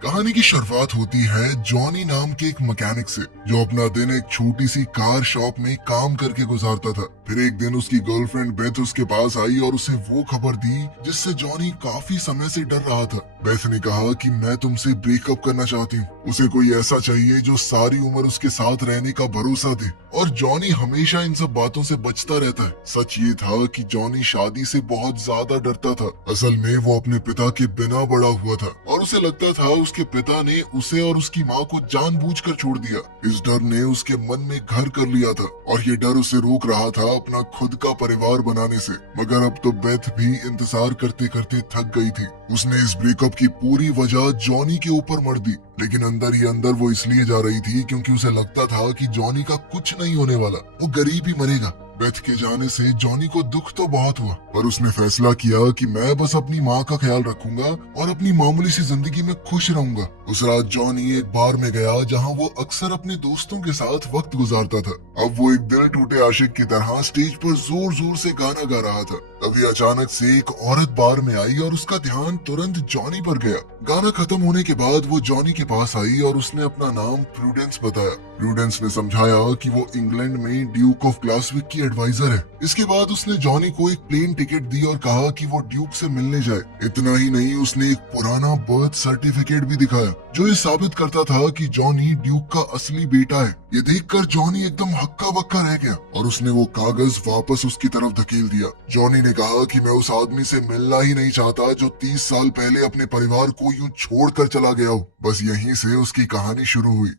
कहानी की शुरुआत होती है जॉनी नाम के एक मैकेनिक से, जो अपना दिन एक छोटी सी कार शॉप में काम करके गुजारता था। फिर एक दिन उसकी गर्लफ्रेंड बेथ उसके पास आई और उसे वो खबर दी जिससे जॉनी काफी समय से डर रहा था। बेथ ने कहा कि मैं तुमसे ब्रेकअप करना चाहती हूँ। उसे कोई ऐसा चाहिए जो सारी उम्र उसके साथ रहने का भरोसा दे। और जॉनी हमेशा इन सब बातों से बचता रहता है। सच ये था कि जॉनी शादी से बहुत ज्यादा डरता था। असल में वो अपने पिता के बिना बड़ा हुआ था और उसे लगता था उसके पिता ने उसे और उसकी माँ को जानबूझकर छोड़ दिया। इस डर ने उसके मन में घर कर लिया था और ये डर उसे रोक रहा था अपना खुद का परिवार बनाने से। मगर अब तो बेथ भी इंतजार करते करते थक गई थी। उसने इस ब्रेकअप की पूरी वजह जॉनी के ऊपर मर दी, लेकिन अंदर ही अंदर वो इसलिए जा रही थी क्योंकि उसे लगता था कि जॉनी का कुछ नहीं होने वाला, वो गरीब ही मरेगा। बेथ के जाने से जॉनी को दुख तो बहुत हुआ, पर उसने फैसला किया कि मैं बस अपनी माँ का ख्याल रखूंगा और अपनी मामूली सी जिंदगी में खुश रहूंगा। उस रात जॉनी एक बार में गया जहाँ वो अक्सर अपने दोस्तों के साथ वक्त गुजारता था। अब वो एक दिल टूटे आशिक की तरह स्टेज पर जोर जोर से गाना गा रहा था। तभी अचानक से एक औरत बार में आई और उसका ध्यान तुरंत जॉनी पर गया। गाना खत्म होने के बाद वो जॉनी के पास आई और उसने अपना नाम प्रूडेंस बताया। प्रूडेंस ने समझाया कि वो इंग्लैंड में ड्यूक ऑफ ग्लासविक की एडवाइजर है। इसके बाद उसने जॉनी को एक प्लेन टिकट दी और कहा कि वो ड्यूक से मिलने जाए। इतना ही नहीं, उसने एक पुराना बर्थ सर्टिफिकेट भी दिखाया जो ये साबित करता था कि जॉनी ड्यूक का असली बेटा है। ये देखकर जॉनी एकदम हक्का बक्का रह गया और उसने वो कागज वापस उसकी तरफ धकेल दिया। जॉनी ने कहा कि मैं उस आदमी से मिलना ही नहीं चाहता जो 30 साल पहले अपने परिवार को यूं छोड़कर चला गया हो। बस यहीं से उसकी कहानी शुरू हुई।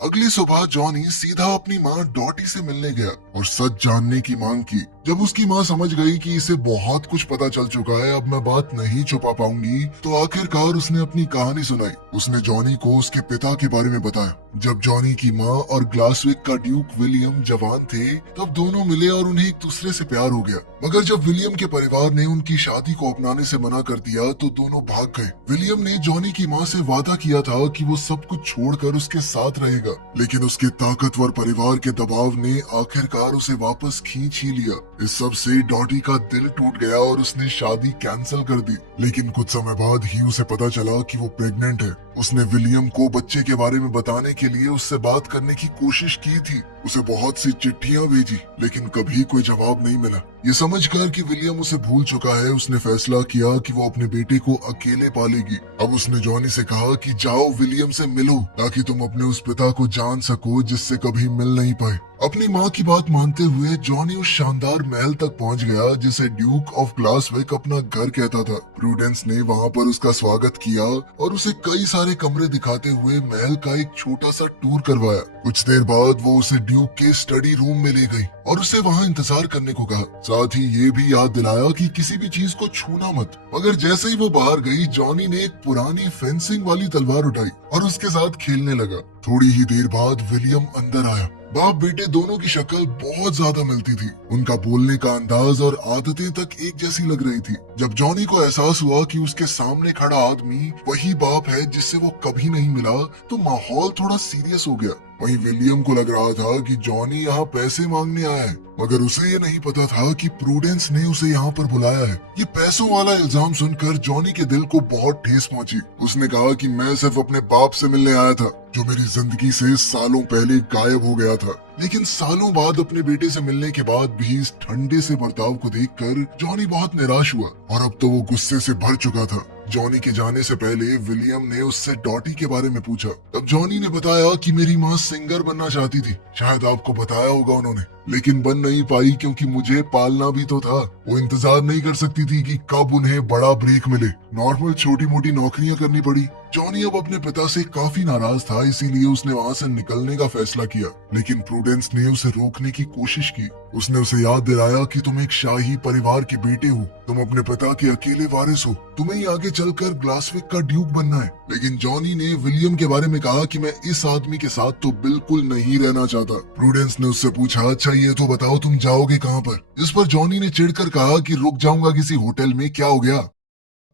अगली सुबह जॉनी सीधा अपनी माँ डॉटी से मिलने गया और सच जानने की मांग की। जब उसकी माँ समझ गई कि इसे बहुत कुछ पता चल चुका है, अब मैं बात नहीं छुपा पाऊंगी, तो आखिरकार उसने अपनी कहानी सुनाई। उसने जॉनी को उसके पिता के बारे में बताया। जब जॉनी की माँ और ग्लासविक का ड्यूक विलियम जवान थे, तब दोनों मिले और उन्हें एक दूसरे से प्यार हो गया। मगर जब विलियम के परिवार ने उनकी शादी को अपनाने से मना कर दिया, तो दोनों भाग गए। विलियम ने जॉनी की माँ से वादा किया था कि वो सब कुछ छोड़कर उसके साथ रहेगा, लेकिन उसके ताकतवर परिवार के दबाव ने आखिरकार उसे वापस खींच ही लिया। इस सब से डॉटी का दिल टूट गया और उसने शादी कैंसिल कर दी। लेकिन कुछ समय बाद ही उसे पता चला कि वो प्रेग्नेंट है। उसने विलियम को बच्चे के बारे में बताने के लिए उससे बात करने की कोशिश की थी। उसे बहुत सी चिट्ठियां भेजी, लेकिन कभी कोई जवाब नहीं मिला। ये समझकर कि विलियम उसे भूल चुका है, उसने फैसला किया कि वो अपने बेटे को अकेले पालेगी। अब उसने जॉनी से कहा कि जाओ विलियम से मिलो, ताकि तुम अपने उस पिता को जान सको जिससे कभी मिल नहीं पाए। अपनी माँ की बात मानते हुए जॉनी उस शानदार महल तक पहुँच गया जिसे ड्यूक ऑफ ग्लासविक अपना घर कहता था। प्रूडेंस ने वहाँ पर उसका स्वागत किया और उसे कई सारे कमरे दिखाते हुए महल का एक छोटा सा टूर करवाया। कुछ देर बाद वो उसे ड्यूक के स्टडी रूम में ले गई और उसे वहाँ इंतजार करने को कहा। साथ ही ये भी याद दिलाया कि किसी भी चीज को छूना मत। मगर जैसे ही वो बाहर गई, जॉनी ने एक पुरानी फेंसिंग वाली तलवार उठाई और उसके साथ खेलने लगा। थोड़ी ही देर बाद विलियम अंदर आया। बाप बेटे दोनों की शक्ल बहुत ज्यादा मिलती थी। उनका बोलने का अंदाज और आदतें तक एक जैसी लग रही थी। जब जॉनी को एहसास हुआ कि उसके सामने खड़ा आदमी वही बाप है जिससे वो कभी नहीं मिला, तो माहौल थोड़ा सीरियस हो गया। वहीं विलियम को लग रहा था कि जॉनी यहाँ पैसे मांगने आया है, मगर उसे ये नहीं पता था कि प्रूडेंस ने उसे यहाँ पर बुलाया है। ये पैसों वाला इल्जाम सुनकर जॉनी के दिल को बहुत ठेस पहुंची। उसने कहा कि मैं सिर्फ अपने बाप से मिलने आया था, जो मेरी जिंदगी से सालों पहले गायब हो गया था। लेकिन सालों बाद अपने बेटे से मिलने के बाद भी इस ठंडे से बर्ताव को देखकर जॉनी बहुत निराश हुआ और अब तो वो गुस्से से भर चुका था। जॉनी के जाने से पहले विलियम ने उससे डॉटी के बारे में पूछा। तब जॉनी ने बताया कि मेरी माँ सिंगर बनना चाहती थी, शायद आपको बताया होगा उन्होंने, लेकिन बन नहीं पाई क्योंकि मुझे पालना भी तो था। वो इंतजार नहीं कर सकती थी कि कब उन्हें बड़ा ब्रेक मिले। नॉर्मल छोटी मोटी नौकरियां करनी पड़ी। जॉनी अब अपने पिता से काफी नाराज था, इसीलिए उसने वहाँ से निकलने का फैसला किया। लेकिन प्रूडेंस ने उसे रोकने की कोशिश की। उसने उसे याद दिलाया कि तुम एक शाही परिवार के बेटे हो, तुम अपने पिता के अकेले वारिस हो, तुम्हें ही आगे चलकर ग्लासविक का ड्यूक बनना है। लेकिन जॉनी ने विलियम के बारे में कहा कि मैं इस आदमी के साथ तो बिल्कुल नहीं रहना चाहता। प्रूडेंस ने उससे पूछा, अच्छा ये तो बताओ तुम जाओगे कहाँ पर? इस पर जॉनी ने चिढ़कर कहा कि रुक जाऊंगा किसी होटल में, क्या हो गया?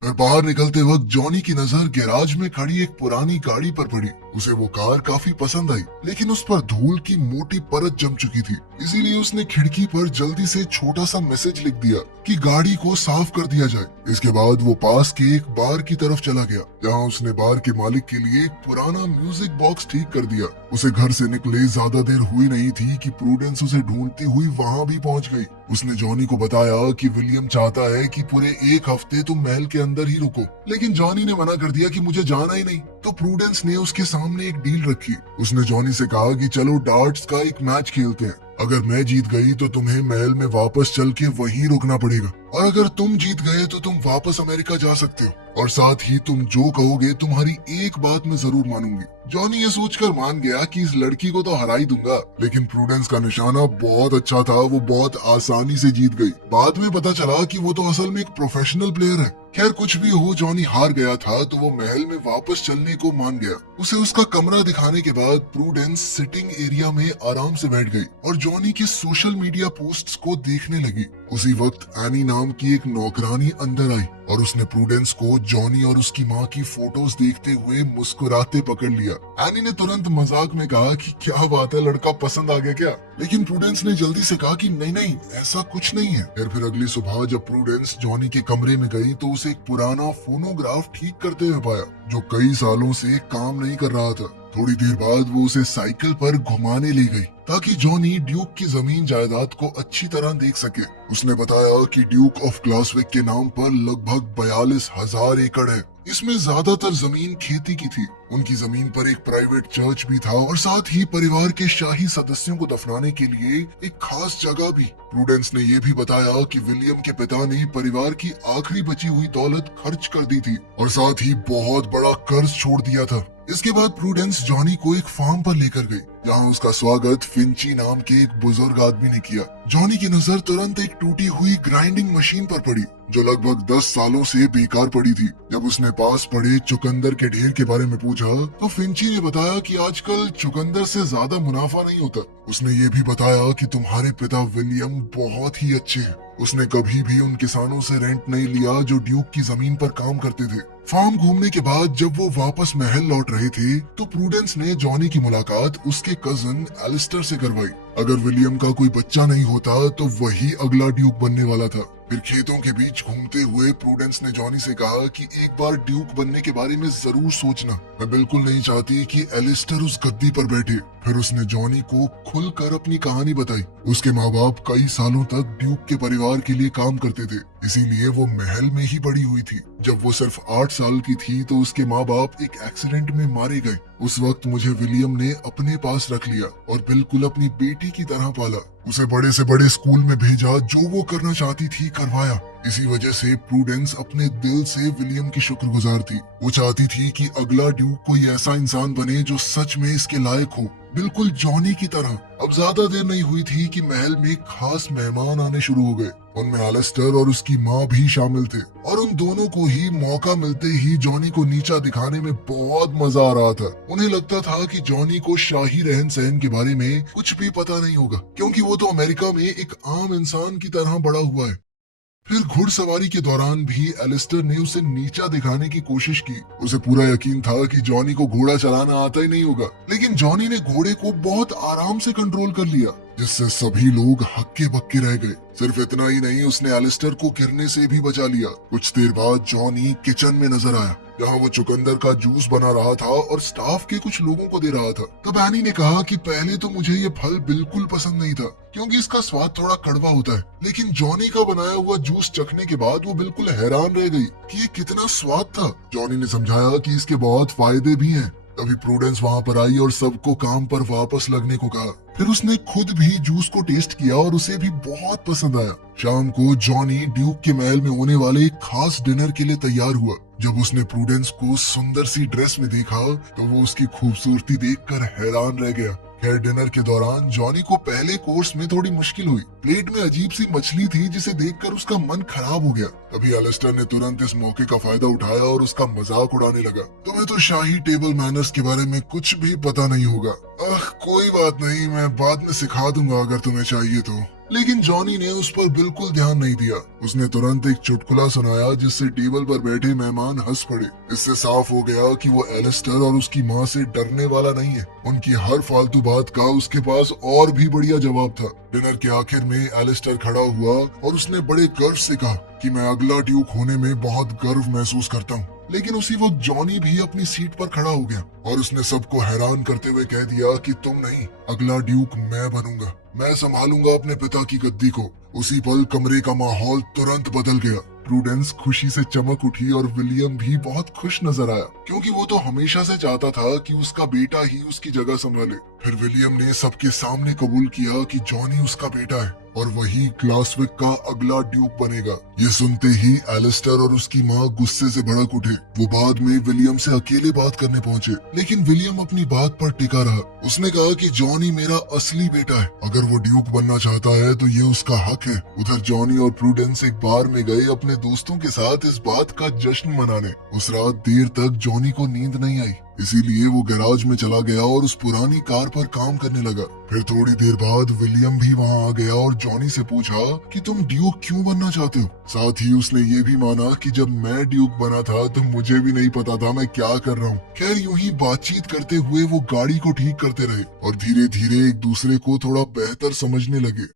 और बाहर निकलते वक्त जॉनी की नजर गैराज में खड़ी एक पुरानी गाड़ी पर पड़ी। उसे वो कार काफी पसंद आई, लेकिन उस पर धूल की मोटी परत जम चुकी थी। इसीलिए उसने खिड़की पर जल्दी से छोटा सा मैसेज लिख दिया कि गाड़ी को साफ कर दिया जाए। इसके बाद वो पास के एक बार की तरफ चला गया, जहाँ उसने बार के मालिक के लिए एक पुराना म्यूजिक बॉक्स ठीक कर दिया। उसे घर से निकले ज्यादा देर हुई नहीं थी कि प्रूडेंस उसे ढूंढती हुई वहाँ भी पहुँच गई। उसने जॉनी को बताया कि विलियम चाहता है कि पूरे एक हफ्ते तुम महल के अंदर ही रुको, लेकिन जॉनी ने मना कर दिया कि मुझे जाना ही नहीं। तो प्रूडेंस ने उसके सामने एक डील रखी। उसने जॉनी से कहा कि चलो डार्ट्स का एक मैच खेलते हैं। अगर मैं जीत गई तो तुम्हें महल में वापस चल के वहीं रुकना पड़ेगा, और अगर तुम जीत गए तो तुम वापस अमेरिका जा सकते हो, और साथ ही तुम जो कहोगे तुम्हारी एक बात मैं जरूर मानूंगी। जॉनी ये सोचकर मान गया कि इस लड़की को तो हरा ही दूंगा, लेकिन प्रूडेंस का निशाना बहुत अच्छा था। वो बहुत आसानी से जीत गई। बाद में पता चला कि वो तो असल में एक प्रोफेशनल प्लेयर है। खैर कुछ भी हो, जॉनी हार गया था तो वो महल में वापस चलने को मान गया। उसे उसका कमरा दिखाने के बाद प्रूडेंस सिटिंग एरिया में आराम से बैठ गई और जॉनी के सोशल मीडिया पोस्ट्स को देखने लगी। उसी वक्त एनी नाम की एक नौकरानी अंदर आई और उसने प्रूडेंस को जॉनी और उसकी माँ की फोटोज देखते हुए मुस्कुराते पकड़ लिया। एनी ने तुरंत मजाक में कहा कि क्या बात है, लड़का पसंद आ गया क्या? लेकिन प्रूडेंस ने जल्दी से कहा कि नहीं नहीं, ऐसा कुछ नहीं है। फिर अगली सुबह जब प्रूडेंस जॉनी के कमरे में गई तो उसे एक पुराना फोनोग्राफ ठीक करते हुए पाया, जो कई सालों से काम नहीं कर रहा था। थोड़ी देर बाद वो उसे साइकिल पर घुमाने ले गई ताकि जॉनी ड्यूक की जमीन जायदाद को अच्छी तरह देख सके। उसने बताया कि ड्यूक ऑफ ग्लासविक के नाम पर लगभग 42,000 एकड़ है। इसमें ज्यादातर जमीन खेती की थी। उनकी जमीन पर एक प्राइवेट चर्च भी था और साथ ही परिवार के शाही सदस्यों को दफनाने के लिए एक खास जगह भी। प्रूडेंस ने यह भी बताया कि विलियम के पिता ने परिवार की आखिरी बची हुई दौलत खर्च कर दी थी और साथ ही बहुत बड़ा कर्ज छोड़ दिया था। इसके बाद प्रूडेंस जॉनी को एक फार्म पर लेकर गई, जहाँ उसका स्वागत फिंची नाम के एक बुजुर्ग आदमी ने किया। जॉनी की नजर तुरंत एक टूटी हुई ग्राइंडिंग मशीन पर पड़ी, जो लगभग 10 सालों से बेकार पड़ी थी। जब उसने पास पड़े चुकंदर के ढेर के बारे में पूछा तो फिंची ने बताया कि आजकल चुकंदर से ज्यादा मुनाफा नहीं होता। उसने ये भी बताया कि तुम्हारे पिता विलियम बहुत ही अच्छे हैं। उसने कभी भी उन किसानों से रेंट नहीं लिया जो ड्यूक की जमीन पर काम करते थे। फार्म घूमने के बाद जब वो वापस महल लौट रहे थे तो प्रूडेंस ने जॉनी की मुलाकात उसके कजन एलिस्टर से करवाई। अगर विलियम का कोई बच्चा नहीं होता तो वही अगला ड्यूक बनने वाला था। फिर खेतों के बीच घूमते हुए प्रूडेंस ने जॉनी से कहा कि एक बार ड्यूक बनने के बारे में जरूर सोचना। मैं बिल्कुल नहीं चाहती कि एलिस्टर उस गद्दी पर बैठे। फिर उसने जॉनी को खुलकर अपनी कहानी बताई। उसके माँ बाप कई सालों तक ड्यूक के परिवार के लिए काम करते थे, इसीलिए वो महल में ही बड़ी हुई थी। जब वो सिर्फ 8 साल की थी तो उसके माँ बाप एक एक्सीडेंट में मारे गए। उस वक्त मुझे विलियम ने अपने पास रख लिया और बिल्कुल अपनी बेटी की तरह पाला। उसे बड़े से बड़े स्कूल में भेजा, जो वो करना चाहती थी करवाया। इसी वजह से प्रूडेंस अपने दिल से विलियम की शुक्रगुजार थी। वो चाहती थी कि अगला ड्यूक कोई ऐसा इंसान बने जो सच में इसके लायक हो, बिल्कुल जॉनी की तरह। अब ज्यादा देर नहीं हुई थी कि महल में खास मेहमान आने शुरू हो गए। उनमें एलिस्टर और उसकी माँ भी शामिल थे और उन दोनों को ही मौका मिलते ही जॉनी को नीचा दिखाने में बहुत मजा आ रहा था। उन्हें लगता था कि जॉनी को शाही रहन सहन के बारे में कुछ भी पता नहीं होगा, क्योंकि वो तो अमेरिका में एक आम इंसान की तरह बड़ा हुआ है। फिर घुड़सवारी के दौरान भी एलिस्टर ने उसे नीचा दिखाने की कोशिश की। उसे पूरा यकीन था कि जॉनी को घोड़ा चलाना आता ही नहीं होगा, लेकिन जॉनी ने घोड़े को बहुत आराम से कंट्रोल कर लिया, जिससे सभी लोग हक्के बक्के रह गए। सिर्फ इतना ही नहीं, उसने एलिस्टर को गिरने से भी बचा लिया। कुछ देर बाद जॉनी किचन में नजर आया, जहाँ वो चुकंदर का जूस बना रहा था और स्टाफ के कुछ लोगों को दे रहा था। तब एनी ने कहा कि पहले तो मुझे ये फल बिल्कुल पसंद नहीं था, क्योंकि इसका स्वाद थोड़ा कड़वा होता है, लेकिन जॉनी का बनाया हुआ जूस चखने के बाद वो बिल्कुल हैरान रह गई कि ये कितना स्वाद था। जॉनी ने समझाया कि इसके बहुत फायदे भी हैं। तभी प्रूडेंस वहाँ पर आई और सबको काम पर वापस लगने को कहा। फिर उसने खुद भी जूस को टेस्ट किया और उसे भी बहुत पसंद आया। शाम को जॉनी ड्यूक के महल में होने वाले एक खास डिनर के लिए तैयार हुआ। जब उसने प्रूडेंस को सुंदर सी ड्रेस में देखा तो वो उसकी खूबसूरती देखकर हैरान रह गया। खैर डिनर के दौरान जॉनी को पहले कोर्स में थोड़ी मुश्किल हुई। प्लेट में अजीब सी मछली थी जिसे देखकर उसका मन खराब हो गया। तभी एलिस्टर ने तुरंत इस मौके का फायदा उठाया और उसका मजाक उड़ाने लगा। तुम्हें तो शाही टेबल मैनर्स के बारे में कुछ भी पता नहीं होगा। कोई बात नहीं, मैं बाद में सिखा दूंगा अगर तुम्हें चाहिए तो। लेकिन जॉनी ने उस पर बिल्कुल ध्यान नहीं दिया। उसने तुरंत एक चुटकुला सुनाया जिससे टेबल पर बैठे मेहमान हंस पड़े। इससे साफ हो गया कि वो एलिस्टर और उसकी माँ से डरने वाला नहीं है। उनकी हर फालतू बात का उसके पास और भी बढ़िया जवाब था। डिनर के आखिर में एलिस्टर खड़ा हुआ और उसने बड़े गर्व से कहा कि मैं अगला ड्यूक होने में बहुत गर्व महसूस करता हूँ। लेकिन उसी वक्त जॉनी भी अपनी सीट पर खड़ा हो गया और उसने सबको हैरान करते हुए कह दिया कि तुम नहीं, अगला ड्यूक मैं बनूंगा। मैं संभालूंगा अपने पिता की गद्दी को। उसी पल कमरे का माहौल तुरंत बदल गया। प्रूडेंस खुशी से चमक उठी और विलियम भी बहुत खुश नजर आया, क्योंकि वो तो हमेशा से चाहता था कि उसका बेटा ही उसकी जगह संभाले। फिर विलियम ने सबके सामने कबूल किया कि जॉनी उसका बेटा है और वही ग्लासविक का अगला ड्यूक बनेगा। ये सुनते ही एलिस्टर और उसकी माँ गुस्से से भड़क उठे। वो बाद में विलियम से अकेले बात करने पहुंचे, लेकिन विलियम अपनी बात पर टिका रहा। उसने कहा कि जॉनी मेरा असली बेटा है। अगर वो ड्यूक बनना चाहता है तो ये उसका हक है। उधर जॉनी और प्रूडेंस एक बार में गए अपने दोस्तों के साथ इस बात का जश्न मनाने। उस रात देर तक जॉनी को नींद नहीं आई, इसीलिए वो गैराज में चला गया और उस पुरानी कार पर काम करने लगा। फिर थोड़ी देर बाद विलियम भी वहाँ आ गया और जॉनी से पूछा कि तुम ड्यूक क्यों बनना चाहते हो। साथ ही उसने ये भी माना कि जब मैं ड्यूक बना था तो मुझे भी नहीं पता था मैं क्या कर रहा हूँ। खैर यूं ही बातचीत करते हुए वो गाड़ी को ठीक करते रहे और धीरे धीरे एक दूसरे को थोड़ा बेहतर समझने लगे।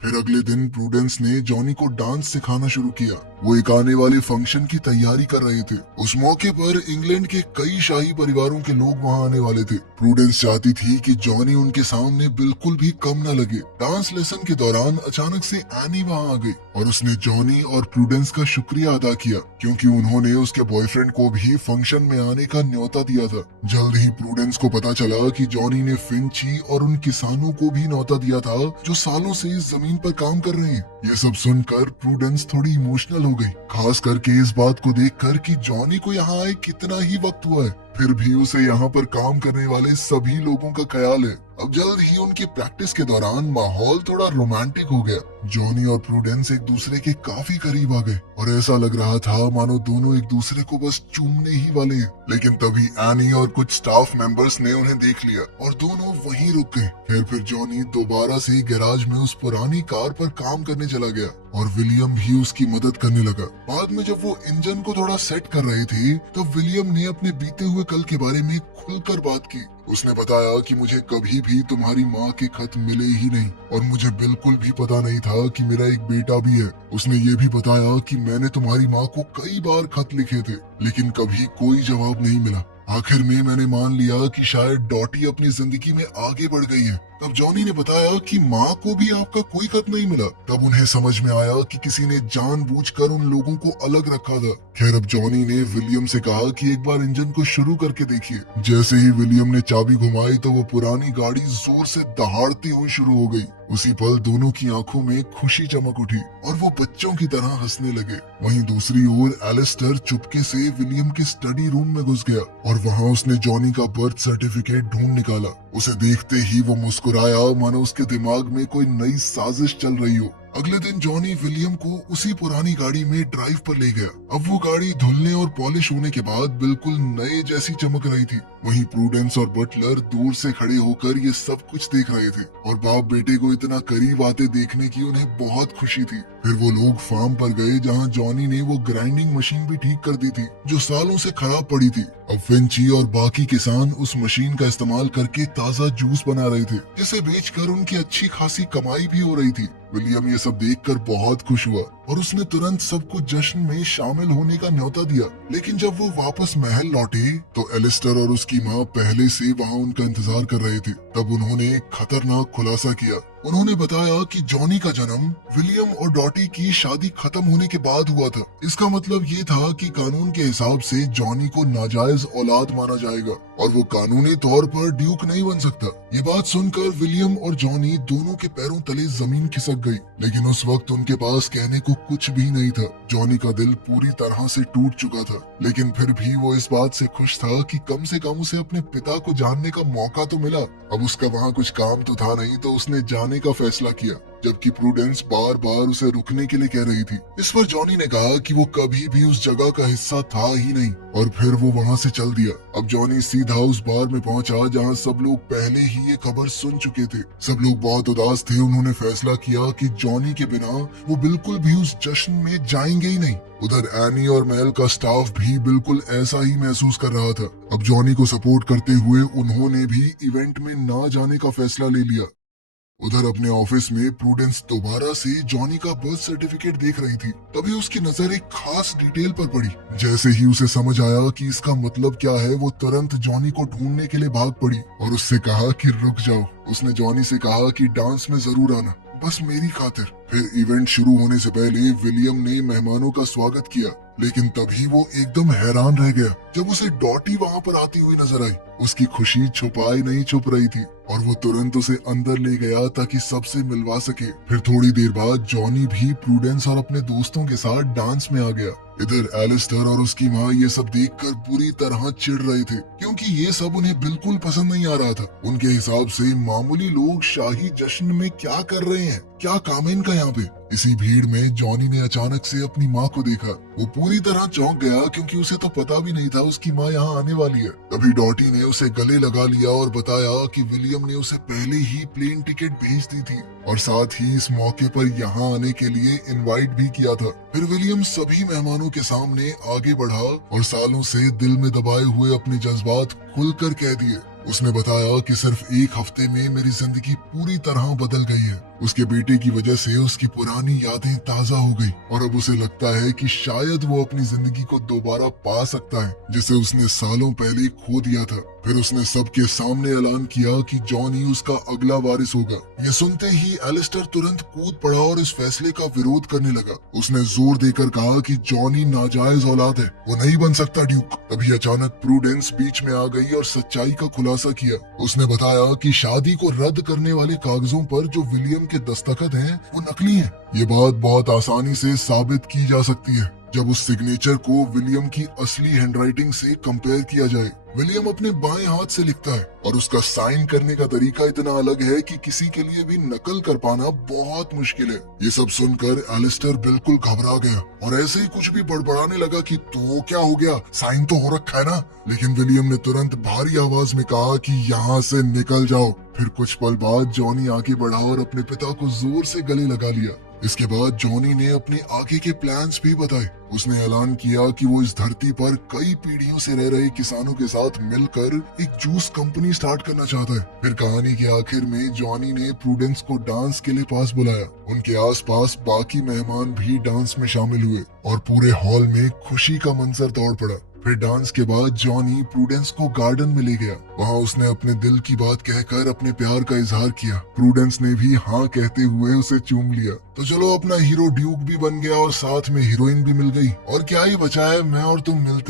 फिर अगले दिन प्रूडेंस ने जॉनी को डांस सिखाना शुरू किया। वो एक आने वाले फंक्शन की तैयारी कर रहे थे। उस मौके पर इंग्लैंड के कई शाही परिवारों के लोग वहाँ आने वाले थे। प्रूडेंस चाहती थी कि जॉनी उनके सामने बिल्कुल भी कम न लगे। डांस लेसन के दौरान अचानक से एनी वहाँ आ गई और उसने जॉनी और प्रूडेंस का शुक्रिया अदा किया, क्योंकि उन्होंने उसके बॉयफ्रेंड को भी फंक्शन में आने का न्योता दिया था। जल्द ही प्रूडेंस को पता चला कि जॉनी ने फिंची और उन किसानों को भी न्योता दिया था जो सालों से इस जमीन पर काम कर रहे हैं। ये सब सुनकर प्रूडेंस थोड़ी इमोशनल हो गई, खास करके इस बात को देखकर कि जॉनी को यहाँ आए कितना ही वक्त हुआ है, फिर भी उसे यहाँ पर काम करने वाले सभी लोगों का ख्याल है। अब जल्द ही उनकी प्रैक्टिस के दौरान माहौल थोड़ा रोमांटिक हो गया। जॉनी और प्रूडेंस एक दूसरे के काफी करीब आ गए और ऐसा लग रहा था मानो दोनों एक दूसरे को बस चूमने ही वाले हैं। लेकिन तभी एनी और कुछ स्टाफ मेंबर्स ने उन्हें देख लिया और दोनों वहीं रुक गए। फिर जॉनी दोबारा से गैराज में उस पुरानी कार पर काम करने चला गया और विलियम भी उसकी मदद करने लगा। बाद में जब वो इंजन को थोड़ा सेट कर रहे थे तो विलियम ने अपने बीते हुए कल के बारे में खुलकर बात की। उसने बताया कि मुझे कभी भी तुम्हारी माँ के खत मिले ही नहीं और मुझे बिल्कुल भी पता नहीं था कि मेरा एक बेटा भी है। उसने ये भी बताया कि मैंने तुम्हारी माँ को कई बार खत लिखे थे, लेकिन कभी कोई जवाब नहीं मिला। आखिर में मैंने मान लिया कि शायद डॉटी अपनी जिंदगी में आगे बढ़ गई है। तब जॉनी ने बताया कि माँ को भी आपका कोई खत नहीं मिला। तब उन्हें समझ में आया कि किसी ने जानबूझकर उन लोगों को अलग रखा था। खैर अब जॉनी ने विलियम से कहा कि एक बार इंजन को शुरू करके देखिए। जैसे ही विलियम ने चाबी घुमाई तो वो पुरानी गाड़ी जोर से दहाड़ती हुई शुरू हो गई। उसी पल दोनों की आंखों में खुशी चमक उठी और वो बच्चों की तरह हंसने लगे। वहीं दूसरी ओर एलिस्टर चुपके से विलियम के स्टडी रूम में घुस गया और वहाँ उसने जॉनी का बर्थ सर्टिफिकेट ढूंढ निकाला। उसे देखते ही वो मुस्कुराया मानो उसके दिमाग में कोई नई साजिश चल रही हो। अगले दिन जॉनी विलियम को उसी पुरानी गाड़ी में ड्राइव पर ले गया। अब वो गाड़ी धुलने और पॉलिश होने के बाद बिल्कुल नए जैसी चमक रही थी। वहीं प्रूडेंस और बटलर दूर से खड़े होकर ये सब कुछ देख रहे थे और बाप बेटे को इतना करीब आते देखने की उन्हें बहुत खुशी थी। फिर वो लोग फार्म पर गए जहाँ जॉनी ने वो ग्राइंडिंग मशीन भी ठीक कर दी थी जो सालों से खराब पड़ी थी। अब फिंची और बाकी किसान उस मशीन का इस्तेमाल करके ताज़ा जूस बना रहे थे, जिसे बेचकर उनकी अच्छी खासी कमाई भी हो रही थी। विलियम ये सब देखकर बहुत खुश हुआ और उसने तुरंत सबको जश्न में शामिल होने का न्योता दिया। लेकिन जब वो वापस महल लौटे तो एलिस्टर और उसकी माँ पहले से वहाँ उनका इंतजार कर रहे थे। तब उन्होंने एक खतरनाक खुलासा किया। उन्होंने बताया कि जॉनी का जन्म विलियम और डॉटी की शादी खत्म होने के बाद हुआ था। इसका मतलब ये था कि कानून के हिसाब से जॉनी को नाजायज औलाद माना जाएगा और वो कानूनी तौर पर ड्यूक नहीं बन सकता। ये बात सुनकर विलियम और जॉनी दोनों के पैरों तले जमीन खिसक गई, लेकिन उस वक्त उनके पास कहने को कुछ भी नहीं था। जॉनी का दिल पूरी तरह से टूट चुका था, लेकिन फिर भी वो इस बात से खुश था कि कम से कम उसे अपने पिता को जानने का मौका तो मिला। अब उसका वहाँ कुछ काम तो था नहीं, तो उसने जाने का फैसला किया। जबकि प्रूडेंस बार बार उसे रुकने के लिए कह रही थी। इस पर जॉनी ने कहा कि वो कभी भी उस जगह का हिस्सा था ही नहीं और फिर वो वहाँ से चल दिया। अब जॉनी सीधा उस बार में पहुंचा जहाँ सब लोग पहले ही ये खबर सुन चुके थे। सब लोग बहुत उदास थे। उन्होंने फैसला किया कि जॉनी के बिना वो बिल्कुल भी उस जश्न में जाएंगे ही नहीं। उधर एनी और मेल का स्टाफ भी बिल्कुल ऐसा ही महसूस कर रहा था। अब जॉनी को सपोर्ट करते हुए उन्होंने भी इवेंट में ना जाने का फैसला ले लिया। उधर अपने ऑफिस में प्रूडेंस दोबारा से जॉनी का बर्थ सर्टिफिकेट देख रही थी। तभी उसकी नजर एक खास डिटेल पर पड़ी। जैसे ही उसे समझ आया कि इसका मतलब क्या है, वो तुरंत जॉनी को ढूंढने के लिए भाग पड़ी और उससे कहा कि रुक जाओ। उसने जॉनी से कहा कि डांस में जरूर आना, बस मेरी खातिर। फिर इवेंट शुरू होने से पहले विलियम ने मेहमानों का स्वागत किया, लेकिन तभी वो एकदम हैरान रह गया जब उसे डॉटी वहाँ पर आती हुई नजर आई। उसकी खुशी छुपाई नहीं छुप रही थी और वो तुरंत उसे अंदर ले गया ताकि सबसे मिलवा सके। फिर थोड़ी देर बाद जॉनी भी प्रूडेंस और अपने दोस्तों के साथ डांस में आ गया। इधर एलिस्टर और उसकी माँ ये सब देखकर बुरी तरह चिढ़ रहे थे, क्योंकि ये सब उन्हें बिल्कुल पसंद नहीं आ रहा था। उनके हिसाब से मामूली लोग शाही जश्न में क्या कर रहे हैं, क्या काम है इनका यहाँ पे। इसी भीड़ में जॉनी ने अचानक से अपनी माँ को देखा। वो पूरी तरह चौंक गया, क्योंकि उसे तो पता भी नहीं था उसकी माँ यहाँ आने वाली है। तभी डॉटी ने उसे गले लगा लिया और बताया कि विलियम ने उसे पहले ही प्लेन टिकट भेज दी थी और साथ ही इस मौके पर यहाँ आने के लिए इनवाइट भी किया था। फिर विलियम सभी मेहमानों के सामने आगे बढ़ा और सालों से दिल में दबाए हुए अपने जज्बात खुलकर कह दिए। उसने बताया कि सिर्फ एक हफ्ते में मेरी जिंदगी पूरी तरह बदल गई है। उसके बेटे की वजह से उसकी पुरानी यादें ताजा हो गई और अब उसे लगता है कि शायद वो अपनी जिंदगी को दोबारा पा सकता है, जिसे उसने सालों पहले खो दिया था। फिर उसने सबके सामने ऐलान किया कि जॉनी उसका अगला वारिस होगा। ये सुनते ही एलिस्टर तुरंत कूद पड़ा और इस फैसले का विरोध करने लगा। उसने जोर देकर कहा कि जॉनी नाजायज औलाद है, वो नहीं बन सकता ड्यूक। तभी अचानक प्रूडेंस बीच में आ गई और सच्चाई का खुलासा किया। उसने बताया कि शादी को रद्द करने वाले कागजों पर जो विलियम के दस्तखत हैं, वो नकली हैं। ये बात बहुत आसानी से साबित की जा सकती है जब उस सिग्नेचर को विलियम की असली हैंडराइटिंग से कंपेयर किया जाए। विलियम अपने बाएं हाथ से लिखता है और उसका साइन करने का तरीका इतना अलग है कि किसी के लिए भी नकल कर पाना बहुत मुश्किल है। ये सब सुनकर एलिस्टर बिल्कुल घबरा गया और ऐसे ही कुछ भी बड़बड़ाने लगा कि तो क्या हो गया, साइन तो हो रखा है ना। लेकिन विलियम ने तुरंत भारी आवाज में कहा कि यहाँ से निकल जाओ। फिर कुछ पल बाद जॉनी आगे बढ़ा और अपने पिता को जोर से गले लगा लिया। इसके बाद जॉनी ने अपने आगे के प्लान्स भी बताए। उसने ऐलान किया कि वो इस धरती पर कई पीढ़ियों से रह रहे किसानों के साथ मिलकर एक जूस कंपनी स्टार्ट करना चाहता है। फिर कहानी के आखिर में जॉनी ने प्रूडेंस को डांस के लिए पास बुलाया। उनके आसपास बाकी मेहमान भी डांस में शामिल हुए और पूरे हॉल में खुशी का मंजर दौड़ पड़ा। फिर डांस के बाद जॉनी प्रूडेंस को गार्डन में ले गया। वहाँ उसने अपने दिल की बात कहकर अपने प्यार का इजहार किया। प्रूडेंस ने भी हाँ कहते हुए उसे चूम लिया। तो चलो, अपना हीरो ड्यूक भी बन गया और साथ में हीरोइन भी मिल गई और क्या ही बचा है, मैं और तुम मिलते